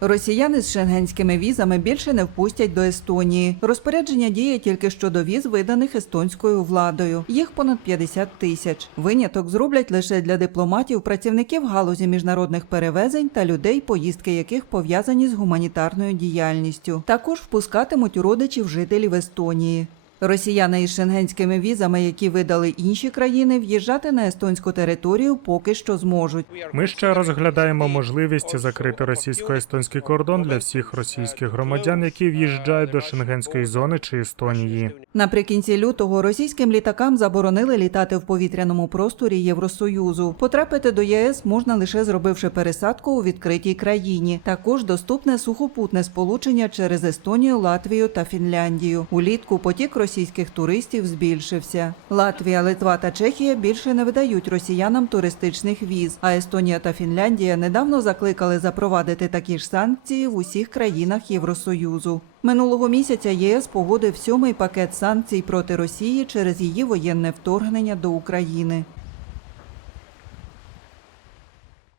Росіяни з шенгенськими візами більше не впустять до Естонії. Розпорядження діє тільки щодо віз, виданих естонською владою. Їх понад 50 тисяч. Виняток зроблять лише для дипломатів, працівників галузі міжнародних перевезень та людей, поїздки яких пов'язані з гуманітарною діяльністю. Також впускатимуть родичів жителів Естонії. Росіяни із шенгенськими візами, які видали інші країни, в'їжджати на естонську територію поки що зможуть. Ми ще розглядаємо можливість закрити російсько-естонський кордон для всіх російських громадян, які в'їжджають до шенгенської зони чи Естонії. Наприкінці лютого російським літакам заборонили літати в повітряному просторі Євросоюзу. Потрапити до ЄС можна лише зробивши пересадку у відкритій країні. Також доступне сухопутне сполучення через Естонію, Латвію та Фінляндію. Улітку потік російських туристів збільшився. Латвія, Литва та Чехія більше не видають росіянам туристичних віз. А Естонія та Фінляндія недавно закликали запровадити такі ж санкції в усіх країнах Євросоюзу. Минулого місяця ЄС погодив сьомий пакет санкцій проти Росії через її воєнне вторгнення до України.